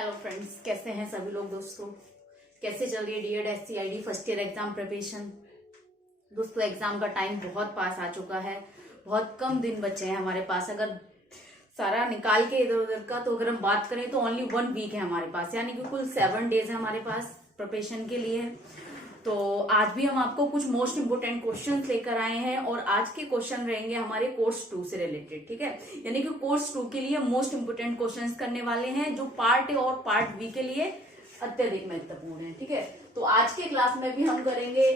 Hello friends, कैसे हैं सभी लोग। दोस्तों, कैसे चल रही है DEd SCID first year exam preparation. दोस्तों, एग्जाम का टाइम बहुत पास आ चुका है, बहुत कम दिन बचे हैं हमारे पास। अगर सारा निकाल के इधर उधर का तो अगर हम बात करें तो ओनली 1 वीक है हमारे पास, यानी कि कुल 7 डेज है हमारे पास प्रिपरेशन के लिए। तो आज भी हम आपको कुछ मोस्ट इंपोर्टेंट क्वेश्चंस लेकर आए हैं और आज के क्वेश्चन रहेंगे हमारे कोर्स 2 से रिलेटेड। ठीक है, यानी कि कोर्स 2 के लिए मोस्ट इंपोर्टेंट क्वेश्चंस करने वाले हैं, जो पार्ट ए और पार्ट बी के लिए अत्यधिक महत्वपूर्ण है। ठीक है, तो आज के क्लास में भी हम करेंगे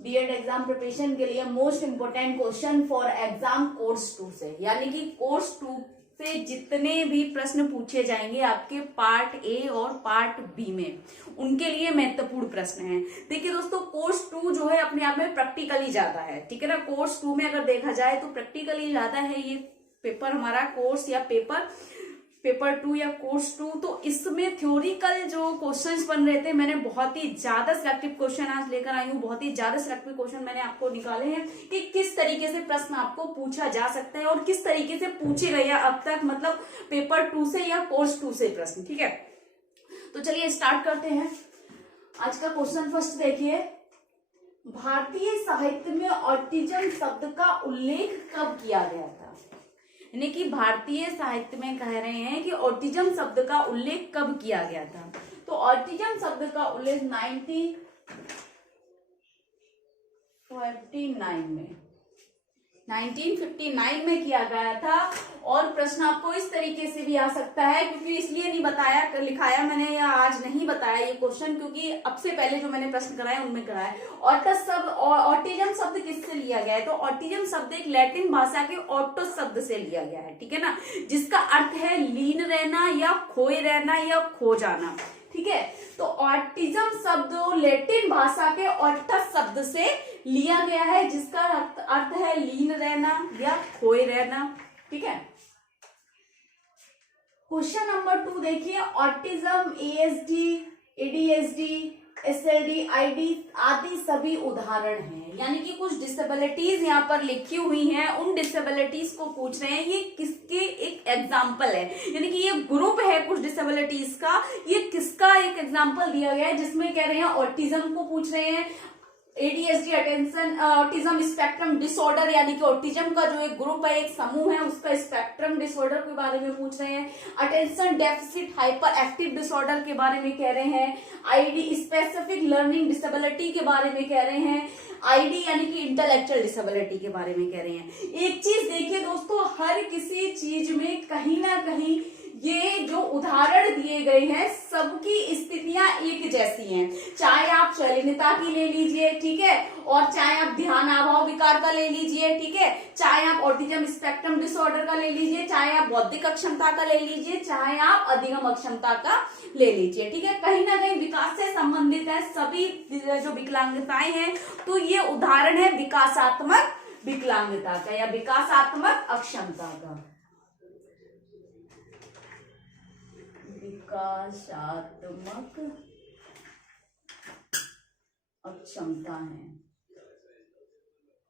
बीएड एग्जाम प्रिपरेशन के लिए most important question for exam course 2 से, यानी कि कोर्स 2 से जितने भी प्रश्न पूछे जाएंगे आपके पार्ट ए और पार्ट बी में, उनके लिए महत्वपूर्ण प्रश्न हैं। देखिए दोस्तों, कोर्स 2 जो है अपने आप में प्रैक्टिकली ज्यादा है। ठीक है ना, कोर्स 2 में अगर देखा जाए तो प्रैक्टिकली ज्यादा है ये पेपर हमारा, कोर्स या पेपर 2 या कोर्स 2। तो इसमें थ्योरिकल जो क्वेश्चंस बन रहे थे, मैंने बहुत ही ज्यादा सिलेक्टिव क्वेश्चन आज लेकर आई हूँ। बहुत ही ज्यादा सिलेक्टिव क्वेश्चन मैंने आपको निकाले हैं कि किस तरीके से प्रश्न आपको पूछा जा सकता है और किस तरीके से पूछे गए हैं अब तक, मतलब पेपर 2 से या कोर्स 2 से प्रश्न। ठीक है, तो चलिए स्टार्ट करते हैं। आज का क्वेश्चन फर्स्ट देखिए, भारतीय साहित्य में ऑटिज्म शब्द का उल्लेख कब किया गया था। यानी कि भारतीय साहित्य में कह रहे हैं कि ऑटिज्म शब्द का उल्लेख कब किया गया था। तो ऑटिज्म शब्द का उल्लेख 1959 में किया गया था। और प्रश्न आपको इस तरीके से भी आ सकता है, क्योंकि इसलिए नहीं बताया लिखाया मैंने या आज नहीं बताया ये क्वेश्चन, क्योंकि अब से पहले जो मैंने प्रश्न कराया उनमें कराया। ऑटिज्म शब्द किससे लिया गया है, तो ऑटिज्म शब्द एक लैटिन भाषा के ऑटो शब्द से लिया गया है। ठीक है ना, जिसका अर्थ है लीन रहना या खोए रहना या खो जाना। ठीक है, तो ऑटिज्म शब्द लैटिन भाषा के ऑटस शब्द से लिया गया है, जिसका अर्थ है लीन रहना या खोए रहना। ठीक है, क्वेश्चन नंबर 2 देखिए, autism, ASD, ADHD, SLD, ID आदि सभी उदाहरण हैं। यानी कि कुछ डिसेबिलिटीज यहाँ पर लिखी हुई हैं, उन डिसेबिलिटीज को पूछ रहे हैं ये किसके एक एग्जाम्पल है, यानी कि ये ग्रुप है कुछ डिसेबिलिटीज का, ये किसका एक एग्जाम्पल दिया गया है, जिसमें कह रहे हैं ऑटिज्म को पूछ रहे हैं, ADHD attention autism spectrum disorder, यानी कि ऑटिज्म का जो एक ग्रुप है, एक समूह है, उसका स्पेक्ट्रम डिसऑर्डर के बारे में पूछ रहे हैं, attention deficit hyper active disorder के बारे में कह रहे हैं, ID स्पेसिफिक लर्निंग डिसेबिलिटी के बारे में कह रहे हैं, ID यानी कि इंटेलेक्चुअल डिसेबिलिटी के बारे में कह रहे हैं। एक चीज देखिए दोस्तों, हर किसी चीज में कहीं ना कहीं ये जो उदाहरण दिए गए हैं सबकी स्थितियां एक जैसी हैं, चाहे आप शैलीनता की ले लीजिए, ठीक है, और चाहे आप ध्यान अभाव विकार का ले लीजिए, ठीक है, चाहे आप ऑटिज्म स्पेक्ट्रम डिसऑर्डर का ले लीजिए, चाहे आप बौद्धिक अक्षमता का ले लीजिए, चाहे आप अधिगम अक्षमता का ले लीजिए। ठीक है, कहीं ना कहीं विकास से संबंधित है सभी जो विकलांगताएं हैं। तो ये उदाहरण है विकासात्मक विकलांगता का या विकासात्मक अक्षमता का। विकासात्मक अक्षमता है,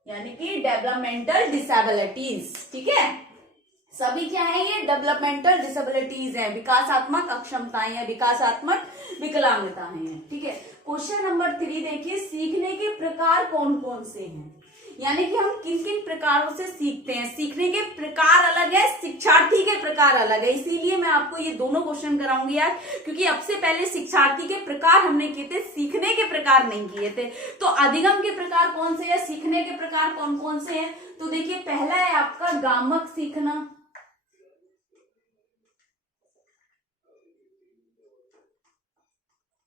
यानी कि डेवलपमेंटल डिसेबिलिटीज। ठीक है, सभी क्या है, ये डेवलपमेंटल डिसेबिलिटीज है, विकासात्मक अक्षमताएं हैं, विकासात्मक विकलांगता है। ठीक है, क्वेश्चन नंबर 3 देखिए, सीखने के प्रकार कौन कौन से हैं, यानी कि हम किन किन प्रकारों से सीखते हैं। सीखने के प्रकार अलग है, शिक्षार्थी के प्रकार अलग है, इसीलिए मैं आपको ये दोनों क्वेश्चन कराऊंगी यार, क्योंकि अब से पहले शिक्षार्थी के प्रकार हमने किए थे, सीखने के प्रकार नहीं किए थे। तो अधिगम के प्रकार कौन से है, सीखने के प्रकार कौन कौन से हैं, तो देखिए पहला है आपका गामक सीखना,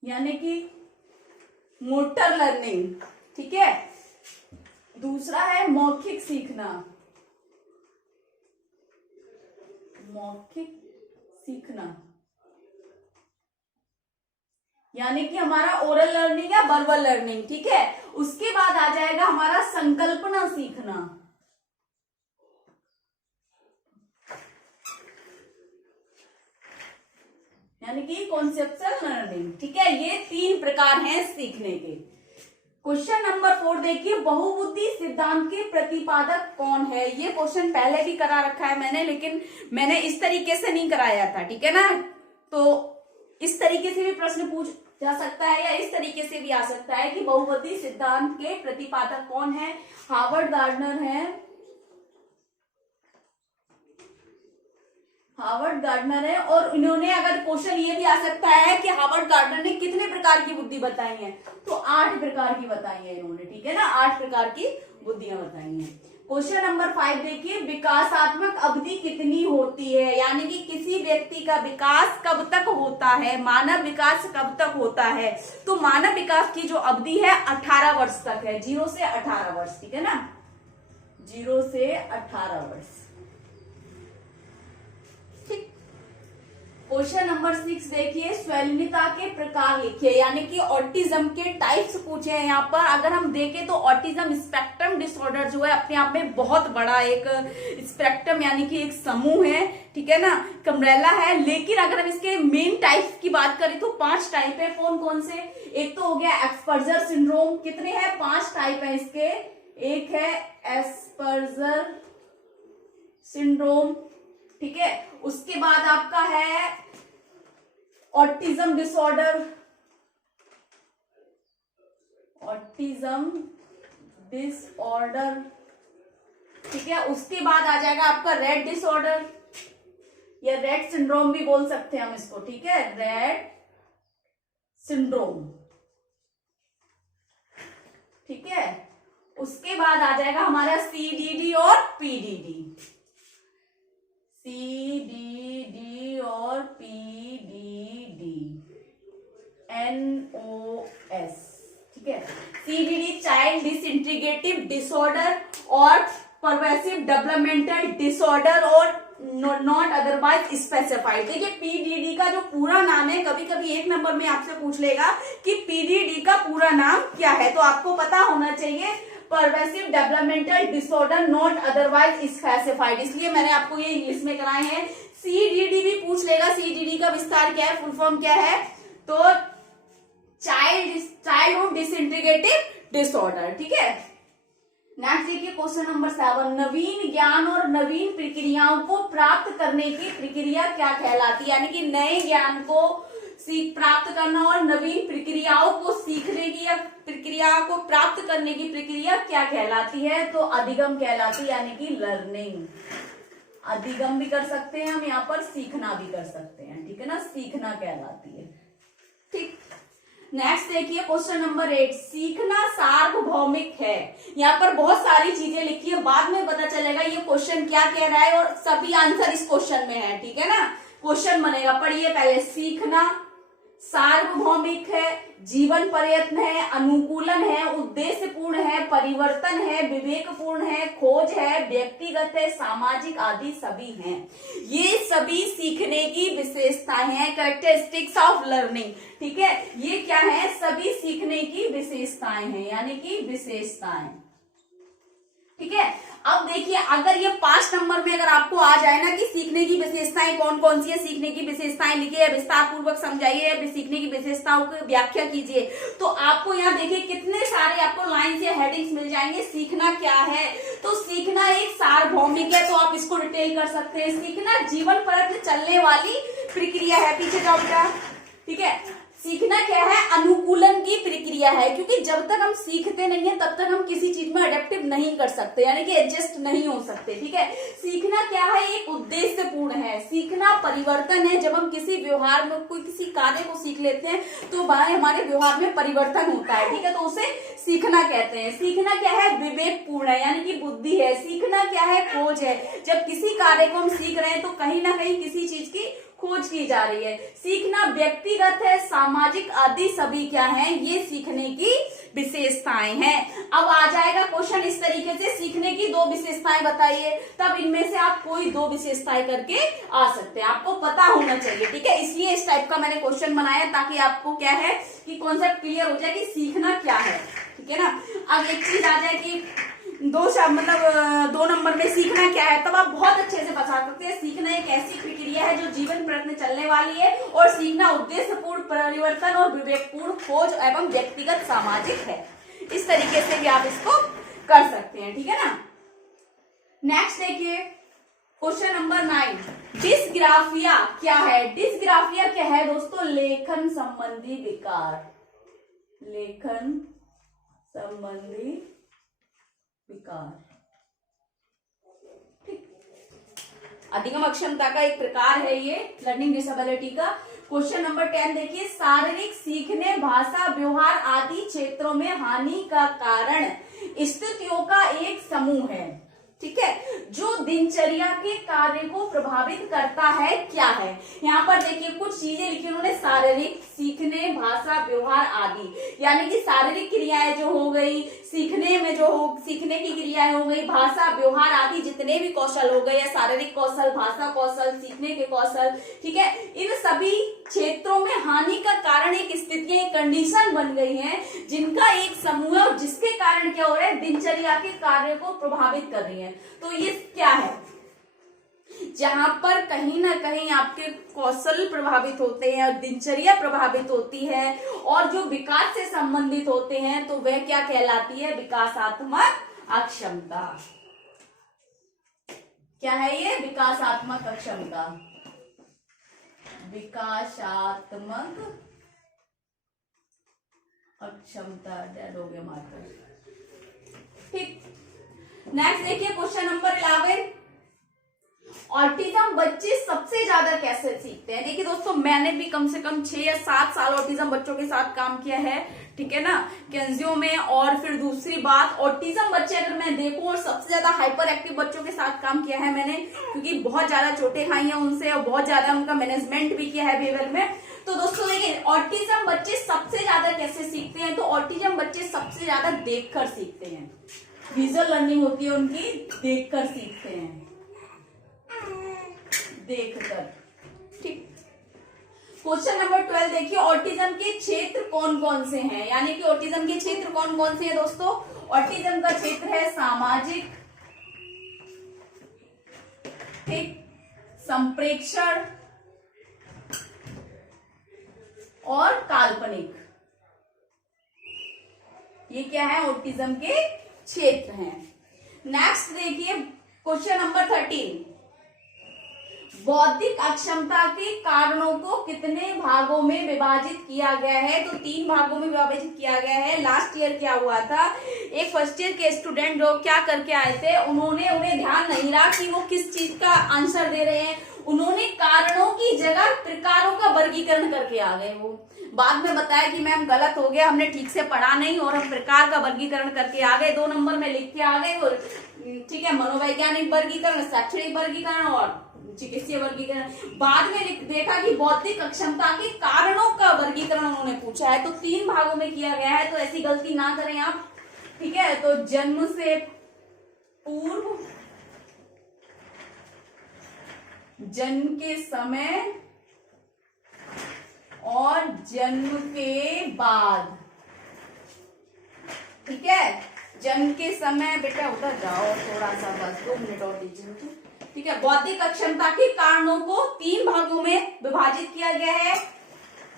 यानी कि मोटर लर्निंग। ठीक है, दूसरा है मौखिक सीखना, मौखिक सीखना यानी कि हमारा ओरल लर्निंग या वर्बल लर्निंग। ठीक है, उसके बाद आ जाएगा हमारा संकल्पना सीखना, यानी कि कॉन्सेप्चुअल लर्निंग। ठीक है, ये 3 प्रकार हैं सीखने के। क्वेश्चन नंबर 4 देखिए, बहुबुद्धि सिद्धांत के प्रतिपादक कौन है। ये क्वेश्चन पहले भी करा रखा है मैंने, लेकिन मैंने इस तरीके से नहीं कराया था। ठीक है ना, तो इस तरीके से भी प्रश्न पूछ जा सकता है या इस तरीके से भी आ सकता है कि बहुपदी सिद्धांत के प्रतिपादक कौन है? हार्वर्ड गार्डनर है। हार्वर्ड गार्डनर है। और इन्होंने, अगर क्वेश्चन ये भी आ सकता है कि हार्वर्ड गार्डनर ने कितने प्रकार की बुद्धि बताई है, तो 8 प्रकार की बताई है इन्होंने, ठीक है ना, 8 प्रकार की बुद्धियां बताई हैं। क्वेश्चन नंबर 5 देखिए, विकासात्मक अवधि कितनी होती है? यानी कि किसी व्यक्ति का विकास कब तक होता है, मानव विकास कब तक होता है? तो मानव विकास की जो अवधि है 18 वर्ष तक है, 0 से 18 वर्ष, ठीक है ना, 0 से 18 वर्ष। क्वेश्चन नंबर 6 देखिए, स्वैलिनता के प्रकार लिखिए, यानी कि ऑटिज्म के टाइप्स पूछे हैं यहाँ पर। अगर हम देखें तो ऑटिज्म स्पेक्ट्रम डिसऑर्डर जो है अपने आप में बहुत बड़ा एक स्पेक्ट्रम यानी कि एक समूह है, ठीक है ना, कम्ब्रेला है। लेकिन अगर हम इसके मेन टाइप्स की बात करें तो 5 टाइप है। कौन कौन से? एक तो हो गया एस्पर्जर सिंड्रोम। कितने हैं? 5 टाइप है इसके। एक है एस्पर्जर सिंड्रोम, ठीक है। उसके बाद आपका है ऑटिज्म डिसऑर्डर, ऑटिज्म डिसऑर्डर, ठीक है। उसके बाद आ जाएगा आपका रेड डिसऑर्डर या रेड सिंड्रोम भी बोल सकते हैं हम इसको, ठीक है, रेड सिंड्रोम, ठीक है। उसके बाद आ जाएगा हमारा सीडीडी और पीडीडी, सीडीडी और पीडीडी, एनओएस, ठीक है। सीडीडी चाइल्ड डिसइंटीग्रेटिव डिसऑर्डर और परवेसिव डेवलपमेंटल डिसऑर्डर और नॉट अदरवाइज स्पेसिफाइड। देखिए पीडीडी का जो पूरा नाम है, कभी कभी 1 नंबर में आपसे पूछ लेगा कि पीडीडी का पूरा नाम क्या है, तो आपको पता होना चाहिए pervasive developmental disorder not otherwise specified, इसलिए मैंने आपको ये इंग्लिश में कराए हैं। सीडीडी भी पूछ लेगा, सीडीडी का विस्तार क्या है, फुल फॉर्म क्या है, तो चाइल्डहुड डिसइंटीग्रेटिव डिसऑर्डर, ठीक है। नेक्स्ट देखिए क्वेश्चन नंबर 7, नवीन ज्ञान और नवीन प्रक्रियाओं को प्राप्त करने की प्रक्रिया क्या कहलाती है? यानी कि नए ज्ञान को प्राप्त करना और नवीन प्रक्रियाओं को सीखने की या प्रक्रिया को प्राप्त करने की प्रक्रिया क्या कहलाती है? तो अधिगम कहलाती है, यानी कि लर्निंग। अधिगम भी कर सकते हैं हम यहाँ पर, सीखना भी कर सकते हैं, ठीक है ना, सीखना कहलाती है, ठीक। नेक्स्ट देखिए क्वेश्चन नंबर 8, सीखना सार्वभौमिक है। यहाँ पर बहुत सारी चीजें लिखी है, बाद में पता चलेगा ये क्वेश्चन क्या कह रहा है और सभी आंसर इस क्वेश्चन में है, ठीक है ना। क्वेश्चन बनेगा, पढ़िए पहले। सीखना सार्वभौमिक है, जीवन प्रयत्न है, अनुकूलन है, उद्देश्यपूर्ण है, परिवर्तन है, विवेकपूर्ण है, खोज है, व्यक्तिगत है, सामाजिक आदि सभी हैं। ये सभी सीखने की विशेषताएं हैं, कैरेक्टरिस्टिक्स ऑफ लर्निंग, ठीक है। ये क्या है? सभी सीखने की विशेषताएं हैं, यानी कि विशेषताएं, ठीक है। अब देखिए अगर ये 5 नंबर में अगर आपको आ जाए ना कि सीखने की विशेषताएं कौन कौन सी है, सीखने की विशेषताएं लिखिए, विस्तार पूर्वक समझाइए, सीखने की विशेषताओं की व्याख्या कीजिए, तो आपको यहाँ देखिए कितने सारे आपको लाइन्स या हेडिंग्स मिल जाएंगे। सीखना क्या है? तो सीखना एक सार्वभौमिक है, तो आप इसको डिटेल कर सकते हैं। सीखना जीवन प्रयत्न चलने वाली प्रक्रिया है, पीछे जाओ बेटा, ठीक है। सीखना क्या है? अनुकूलन की प्रक्रिया है, क्योंकि जब तक हम सीखते नहीं है तब तक हम किसी चीज में अडेप्टिव नहीं कर सकते, यानी कि एडजस्ट नहीं हो सकते, ठीक है। सीखना क्या है? एक उद्देश्यपूर्ण है। सीखना परिवर्तन है, जब हम किसी व्यवहार में कोई किसी कार्य को सीख लेते हैं तो हमारे व्यवहार में परिवर्तन होता है, ठीक है, तो उसे सीखना कहते हैं। सीखना क्या है? विवेकपूर्ण है, यानी कि बुद्धि है। सीखना क्या है? खोज है, जब किसी कार्य को हम सीख रहे हैं तो कहीं ना कहीं किसी चीज की खोज की जा रही है। सीखना व्यक्तिगत है, सामाजिक आदि सभी क्या हैं? ये सीखने की विशेषताएं हैं। अब आ जाएगा क्वेश्चन इस तरीके से, सीखने की 2 विशेषताएं बताइए, तब इनमें से आप कोई 2 विशेषताएं करके आ सकते हैं, आपको पता होना चाहिए, ठीक है। इसलिए इस टाइप का मैंने क्वेश्चन बनाया ताकि आपको क्या है कि कॉन्सेप्ट क्लियर हो जाए कि सीखना क्या है, ठीक है ना। अब एक चीज आ जाए कि 2 नंबर में सीखना क्या है, तब आप बहुत अच्छे से बता सकते हैं। सीखना एक ऐसी प्रक्रिया है जो जीवन प्रयत्न चलने वाली है, और सीखना उद्देश्यपूर्ण, परिवर्तन और विवेकपूर्ण, खोज एवं व्यक्तिगत सामाजिक है। इस तरीके से भी आप इसको कर सकते हैं, ठीक है ना। नेक्स्ट देखिए क्वेश्चन नंबर 9, डिस्ग्राफिया क्या है? डिस्ग्राफिया क्या है दोस्तों? लेखन संबंधी विकार, लेखन संबंधी विकार। अधिगम अक्षमता का एक प्रकार है ये, लर्निंग डिसेबिलिटी का। क्वेश्चन नंबर 10 देखिए, शारीरिक सीखने, भाषा, व्यवहार आदि क्षेत्रों में हानि का कारण स्थितियों का एक समूह है। ठीक है, जो दिनचर्या के कार्य को प्रभावित करता है, क्या है? यहाँ पर देखिए कुछ चीजें लिखी उन्होंने, शारीरिक सीखने, भाषा, व्यवहार आदि, यानी कि शारीरिक क्रियाएं जो हो गई, सीखने में जो हो, सीखने की क्रियाएं हो गई, भाषा, व्यवहार आदि जितने भी कौशल हो गए, या शारीरिक कौशल, भाषा कौशल, सीखने के कौशल, ठीक है, इन सभी क्षेत्रों में हानि का कारण एक स्थिति, एक कंडीशन बन गई है, जिनका एक समूह है, जिसके कारण क्या हो रहा है? दिनचर्या के कार्य को प्रभावित कर रही है। तो ये क्या है? जहां पर कहीं ना कहीं आपके कौशल प्रभावित होते हैं और दिनचर्या प्रभावित होती है, और जो विकास से संबंधित होते हैं, तो वह क्या कहलाती है? विकासात्मक अक्षमता। क्या है ये? विकासात्मक अक्षमता, विकासात्मक अक्षमता। डेड हो गया मार्कर। ठीक, नेक्स्ट देखिए क्वेश्चन नंबर 11, ऑटिज्म बच्चे सबसे ज्यादा कैसे सीखते हैं? देखिए दोस्तों, मैंने भी कम से कम 6 या 7 साल ऑटिज्म बच्चों के साथ काम किया है, ठीक है ना, केंजियो में। और फिर दूसरी बात, ऑटिज्म बच्चे अगर मैं देखूं, और सबसे ज्यादा हाइपर एक्टिव बच्चों के साथ काम किया है मैंने, क्योंकि बहुत ज्यादा चोटें खाई हैं उनसे, और बहुत ज्यादा उनका मैनेजमेंट भी किया है बिहेवियर में। तो दोस्तों देखिए, ऑटिज्म बच्चे सबसे ज्यादा कैसे सीखते हैं? तो ऑटिज्म बच्चे सबसे ज्यादा देखकर सीखते हैं, विजुअल लर्निंग होती है उनकी, देखकर सीखते हैं, देखकर। ठीक, क्वेश्चन नंबर 12 देखिए, ऑटिज्म के क्षेत्र कौन कौन से हैं? यानी कि ऑटिज्म के क्षेत्र कौन कौन से हैं दोस्तों? ऑटिज्म का क्षेत्र है सामाजिक, ठीक, संप्रेक्षण और काल्पनिक। ये क्या है? ऑटिज्म के क्षेत्र हैं। नेक्स्ट देखिए क्वेश्चन नंबर 13, बौद्धिक अक्षमता के कारणों को कितने भागों में विभाजित किया गया है? तो 3 भागों में विभाजित किया गया है। लास्ट ईयर क्या हुआ था, एक फर्स्ट ईयर के स्टूडेंट जो क्या करके आए थे, उन्हें ध्यान नहीं रहा कि वो किस चीज का आंसर दे रहे हैं, उन्होंने कारणों की जगह प्रकारों का वर्गीकरण करके आ गए। वो बाद में बताया कि मैम गलत हो गया, हमने ठीक से पढ़ा नहीं और हम प्रकार का वर्गीकरण करके आ गए, 2 नंबर में लिख के आ गए। और ठीक है, मनोवैज्ञानिक वर्गीकरण, शैक्षणिक वर्गीकरण और चिकित्सीय वर्गीकरण। बाद में देखा कि बौद्धिक अक्षमता के कारणों का वर्गीकरण उन्होंने पूछा है, तो 3 भागों में किया गया है, तो ऐसी गलती ना करें आप, ठीक है। तो जन्म से पूर्व, जन्म के समय और जन्म के बाद, ठीक है। जन्म के समय, बेटा उधर जाओ थोड़ा सा, बस 2 मिनट और दीजिए, ठीक है। बौद्धिक अक्षमता के कारणों को 3 भागों में विभाजित किया गया है,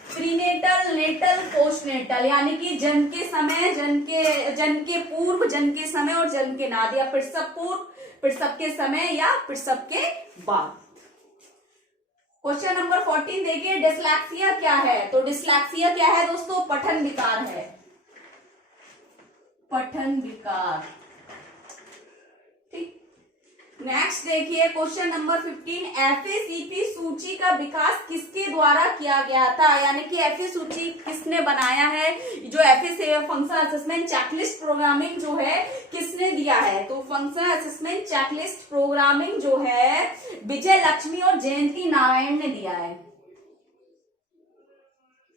प्रीनेटल, नेटल, पोस्टनेटल, यानी कि जन्म के समय, जन्म के पूर्व, जन्म के समय और जन्म के बाद, या प्रसव पूर्व, प्रसव के समय या प्रसव के बाद। क्वेश्चन नंबर 14 देखिए, डिस्लेक्सिया क्या है? तो डिस्लेक्सिया क्या है दोस्तों? पठन विकार है, पठन विकार, ठीक। नेक्स्ट देखिए क्वेश्चन नंबर 15, एफएसीपी सूची का विकास किसके द्वारा किया गया था? यानी कि एफए सूची किसने बनाया है? जो FA function assessment checklist programming जो है किसने दिया है? तो फंक्शन असेसमेंट चेकलिस्ट प्रोग्रामिंग जो है विजय लक्ष्मी और जयंती नारायण ने दिया है।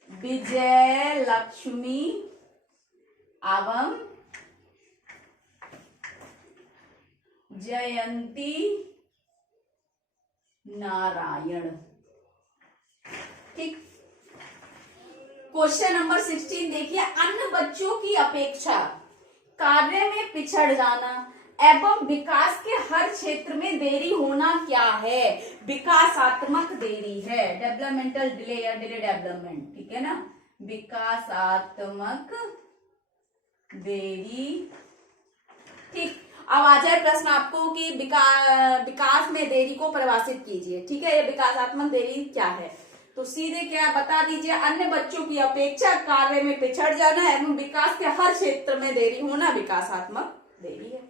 विजय लक्ष्मी एवं जयंती नारायण, ठीक। क्वेश्चन नंबर 16 देखिए, अन्य बच्चों की अपेक्षा कार्य में पिछड़ जाना एवं विकास के हर क्षेत्र में देरी होना क्या है? विकासात्मक देरी है, डेवलपमेंटल डिले या डिले डेवलपमेंट, ठीक है ना। विकासात्मक देरी, ठीक। अब आ जाए प्रश्न आपको कि विकास में देरी को परिभाषित कीजिए। ठीक है, ये विकासात्मक देरी क्या है? तो सीधे क्या बता दीजिए, अन्य बच्चों की अपेक्षा कार्य में पिछड़ जाना एवं विकास के हर क्षेत्र में देरी होना विकासात्मक देरी है।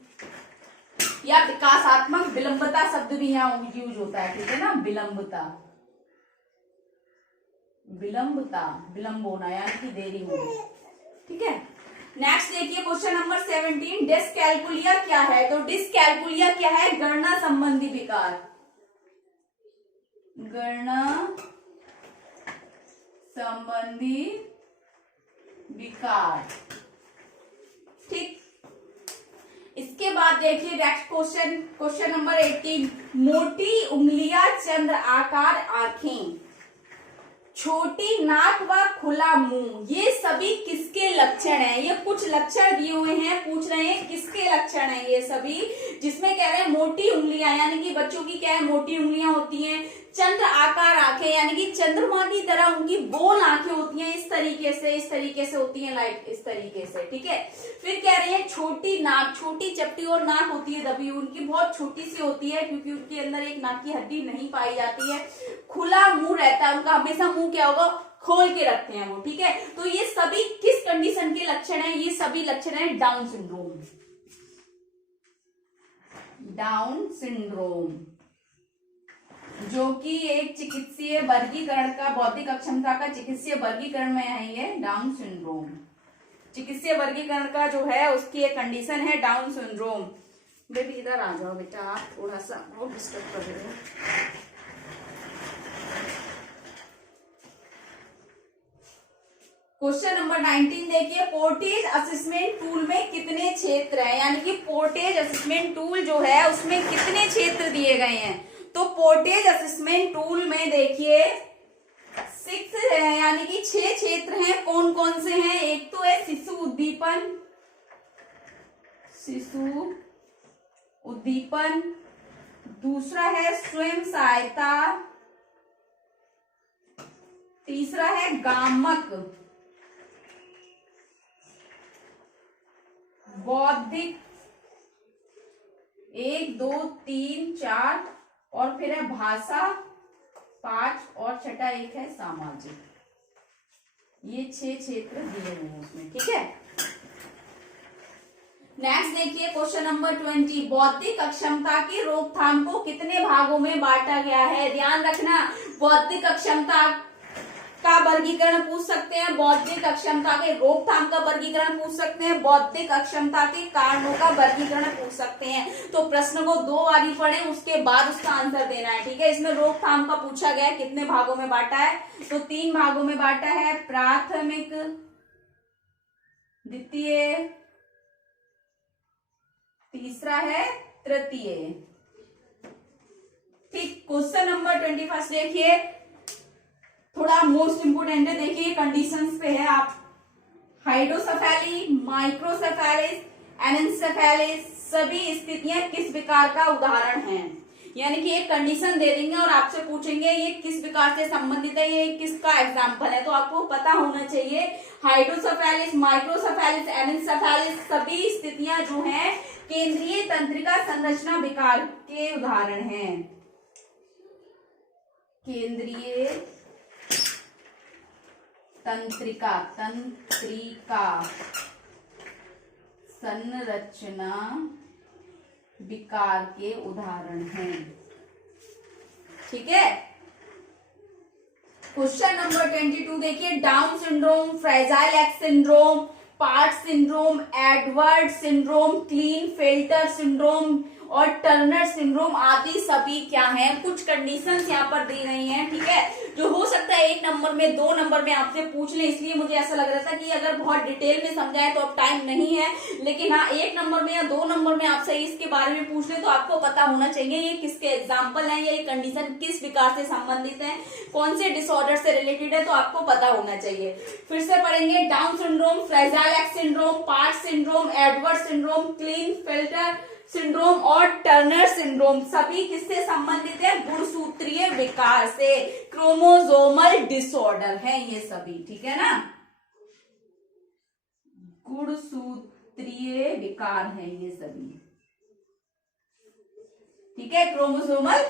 या विकासात्मक विलंबता शब्द भी यहाँ यूज होता है। ठीक है ना, विलंबता, विलंब होना यानी कि देरी होना। ठीक है, नेक्स्ट देखिए क्वेश्चन नंबर 17, डिस्कैलकुलिया क्या है? तो डिस्कैलकुलिया क्या है? गणना संबंधी विकार, गणना संबंधी विकार। ठीक, इसके बाद देखिए नेक्स्ट क्वेश्चन, क्वेश्चन नंबर 18, मोटी उंगलियां, चंद्र आकार आंखें, छोटी नाक व खुला मुंह, ये सभी किसके लक्षण हैं? ये कुछ लक्षण दिए हुए हैं, पूछ रहे हैं किसके लक्षण हैं ये सभी, जिसमें कह रहे हैं मोटी उंगलियां यानी कि बच्चों की क्या है, मोटी उंगलियां होती हैं, चंद्र आकार आंखें यानी कि चंद्रमा की तरह उनकी गोल आंखें होती हैं, इस तरीके से होती हैं, लाइट इस तरीके से। ठीक है, फिर कह रहे हैं छोटी नाक, छोटी चपटी और नाक होती है दबी, उनकी बहुत छोटी सी होती है क्योंकि उनके अंदर एक नाक की हड्डी नहीं पाई जाती है, खुला मुंह रहता है उनका, हमेशा मुंह क्या होगा, खोल के रखते हैं वो। ठीक है, तो ये सभी किस कंडीशन के लक्षण हैं? ये सभी लक्षण हैं डाउन सिंड्रोम, डाउन सिंड्रोम, जो कि एक चिकित्सीय वर्गीकरण का, बौद्धिक अक्षमता का चिकित्सीय वर्गीकरण में है ये डाउन सिंड्रोम। चिकित्सीय वर्गीकरण का जो है उसकी एक कंडीशन है डाउन सिंड्रोम। बेबी इधर आ जाओ बेटा, आप थोड़ा सा बहुत डिस्टर्ब कर रहे हो। क्वेश्चन नंबर 19 देखिए, पोर्टेज असेसमेंट टूल में कितने क्षेत्र हैं? यानी कि पोर्टेज असेसमेंट टूल जो है उसमें कितने क्षेत्र दिए गए हैं? तो पोर्टेज असेसमेंट टूल में देखिए 6 है, यानी कि 6 क्षेत्र हैं। कौन कौन से हैं? एक तो है शिशु उद्दीपन, दूसरा है स्वयं सहायता, तीसरा है गामक, बौद्धिक 1 2 3 4 और फिर है भाषा 5 और छठा एक है सामाजिक। ये 6 क्षेत्र दिए हुए हैं उसमें। ठीक है, नेक्स्ट देखिए क्वेश्चन नंबर 20, बौद्धिक अक्षमता की रोकथाम को कितने भागों में बांटा गया है? ध्यान रखना, बौद्धिक अक्षमता का वर्गीकरण पूछ सकते हैं, बौद्धिक अक्षमता के रोकथाम का वर्गीकरण पूछ सकते हैं, बौद्धिक अक्षमता के कारणों का वर्गीकरण पूछ सकते हैं। तो प्रश्न को 2 बारी पढ़ें, उसके बाद उसका आंसर देना है। ठीक है, इसमें रोकथाम का पूछा गया है, कितने भागों में बांटा है? तो 3 भागों में बांटा है, प्राथमिक, द्वितीय, तीसरा है तृतीय। ठीक, क्वेश्चन नंबर 21 देखिए, थोड़ा मोस्ट इंपोर्टेंट है, देखिए कंडीशंस पे है। आप हाइड्रोसेफेली, माइक्रोसेफेलिस, एनेन्सेफेलिस सभी स्थितियां किस विकार का उदाहरण हैं? यानी कि एक कंडीशन दे देंगे और आपसे पूछेंगे ये किस विकार से संबंधित है, ये किसका एग्जाम्पल है, तो आपको पता होना चाहिए हाइड्रोसेफेलिस, माइक्रोसेफेलिस, एनेन्सेफेलिस सभी स्थितियां जो हैं केंद्रीय तंत्रिका संरचना विकार के उदाहरण हैं। केंद्रीय तंत्रिका संरचना विकार के उदाहरण हैं। ठीक है, क्वेश्चन नंबर 22 देखिए, Down syndrome, fragile X syndrome, Patau syndrome, Edward syndrome, Klinefelter syndrome और टर्नर सिंड्रोम आदि सभी क्या हैं? कुछ कंडीशंस यहाँ पर दी गई हैं। ठीक है, जो हो सकता है 1 नंबर में 2 नंबर में आपसे पूछ ले, इसलिए मुझे ऐसा लग रहा था कि अगर बहुत डिटेल में समझाए तो अब टाइम नहीं है, लेकिन हाँ 1 नंबर में या 2 नंबर में आपसे इसके बारे में पूछ ले तो आपको पता होना चाहिए ये किसके एग्जाम्पल है, ये कंडीशन किस विकार से संबंधित है, कौन से डिसऑर्डर से रिलेटेड है, तो आपको पता होना चाहिए। फिर से पढ़ेंगे, Down syndrome, fragile X syndrome, Patau syndrome, Edward syndrome, Klinefelter syndrome और टर्नर सिंड्रोम सभी किससे संबंधित है? गुणसूत्रीय विकार से, क्रोमोसोमल डिसऑर्डर है ये सभी। ठीक है ना, गुणसूत्रीय विकार है ये सभी। ठीक है, क्रोमोसोमल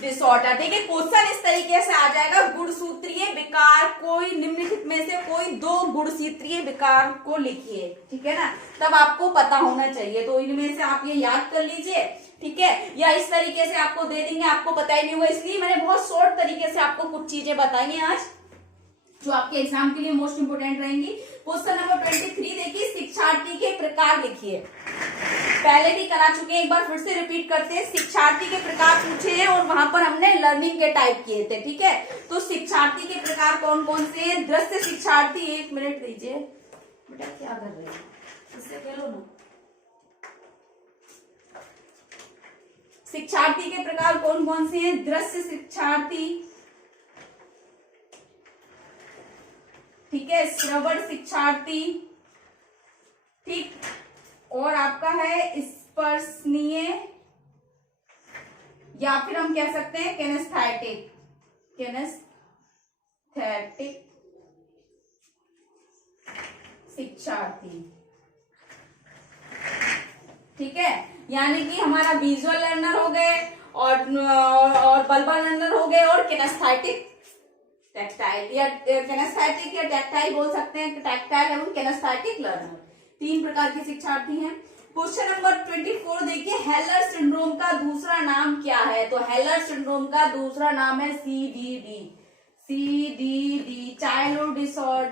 डिसऑर्डर। ठीक है, क्वेश्चन इस तरीके से आ जाएगा, गुणसूत्रीय विकार, कोई निम्नलिखित में से कोई 2 गुणसूत्रीय विकार को लिखिए। ठीक है ना, तब आपको पता होना चाहिए, तो इनमें से आप ये याद कर लीजिए। ठीक है, या इस तरीके से आपको दे देंगे, आपको पता ही नहीं होगा, इसलिए मैंने बहुत शॉर्ट तरीके से आपको कुछ चीजें बताई हैं आज जो आपके एग्जाम के लिए मोस्ट इंपोर्टेंट रहेंगी। क्वेश्चन नंबर 23 देखिए, शिक्षार्थी के प्रकार लिखिए। पहले भी करा चुके हैं, एक बार फिर से रिपीट करते हैं। शिक्षार्थी के प्रकार पूछे हैं और वहां पर हमने लर्निंग के टाइप किए थे। ठीक है, तो शिक्षार्थी के प्रकार कौन कौन से हैं? दृश्य शिक्षार्थी, 1 मिनट दीजिए बेटा, क्या कर रहे हैं, इससे कह लो ना। शिक्षार्थी के प्रकार कौन कौन से हैं? दृश्य शिक्षार्थी, ठीक है, श्रवण शिक्षार्थी, ठीक, और आपका है स्पर्शनीय, या फिर हम कह सकते हैं किनेस्थेटिक, किनेस्थेटिक शिक्षार्थी। ठीक है, यानी कि हमारा विजुअल लर्नर हो गए और बल्बल लर्नर हो गए और किनेस्थेटिक टेक्टाइल, या किनेस्थेटिक या टेक्टाइल बोल सकते हैं, टेक्टाइल एवं किनेस्थेटिक लर्नर, 3 प्रकार के शिक्षार्थी हैं। क्वेश्चन नंबर 24 देखिए, हेलर सिंड्रोम का दूसरा नाम क्या है? तो हेलर सिंड्रोम का दूसरा नाम है CDD, चाइल्डहुड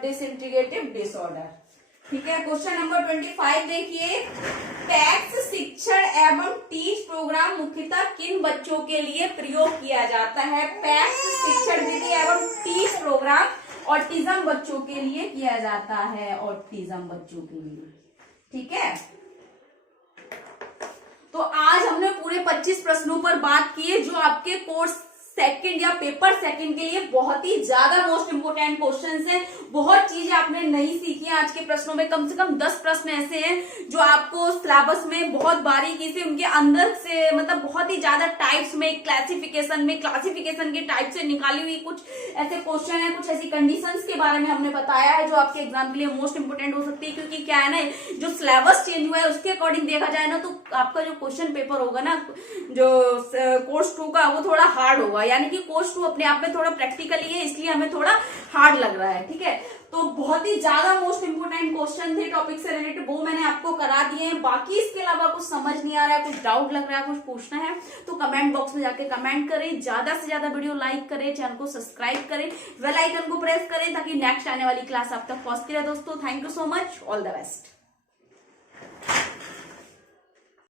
डिसइंटीग्रेटिव डिसऑर्डर। ठीक है, क्वेश्चन नंबर 25 देखिए, टैक्स शिक्षण एवं टीच प्रोग्राम मुख्यतः किन बच्चों के लिए प्रयोग किया जाता है? टैक्स शिक्षण विधि एवं टीच प्रोग्राम ऑटिज्म बच्चों के लिए किया जाता है, ऑटिज्म बच्चों के लिए। ठीक है, तो आज हमने पूरे 25 प्रश्नों पर बात की है जो आपके कोर्स सेकंड या पेपर सेकंड के लिए बहुत ही ज्यादा मोस्ट इंपोर्टेंट क्वेश्चंस हैं। बहुत चीजें आपने नहीं सीखी आज के प्रश्नों में, कम से कम 10 प्रश्न ऐसे हैं जो आपको सिलेबस में बहुत बारीकी से उनके अंदर से, मतलब बहुत ही ज्यादा टाइप्स में, क्लासिफिकेशन के टाइप से निकाली हुई कुछ ऐसे क्वेश्चन है, कुछ ऐसी कंडीशंस के बारे में हमने बताया है जो आपके एग्जाम के लिए मोस्ट इंपोर्टेंट हो सकती है। क्योंकि क्या है ना, जो सिलेबस चेंज हुआ है उसके अकॉर्डिंग देखा जाए ना, तो आपका जो क्वेश्चन पेपर होगा ना, जो कोर्स 2 का, वो थोड़ा हार्ड होगा। यानी कि कोर्स 2 अपने आप में थोड़ा प्रैक्टिकली है, इसलिए हमें थोड़ा हार्ड लग रहा है। ठीक है, तो बहुत ही ज्यादा मोस्ट इंपोर्टेंट क्वेश्चन थे टॉपिक से रिलेटेड, वो मैंने आपको करा दिए हैं। बाकी इसके अलावा कुछ समझ नहीं आ रहा है, कुछ डाउट लग रहा है, कुछ पूछना है, तो कमेंट बॉक्स में जाके कमेंट करें। ज्यादा से ज्यादा वीडियो लाइक करें, चैनल को सब्सक्राइब करें, बेल आइकन को प्रेस करें ताकि नेक्स्ट आने वाली क्लास आप तक पहुंचती रहे। दोस्तों, thank you so much, all the best.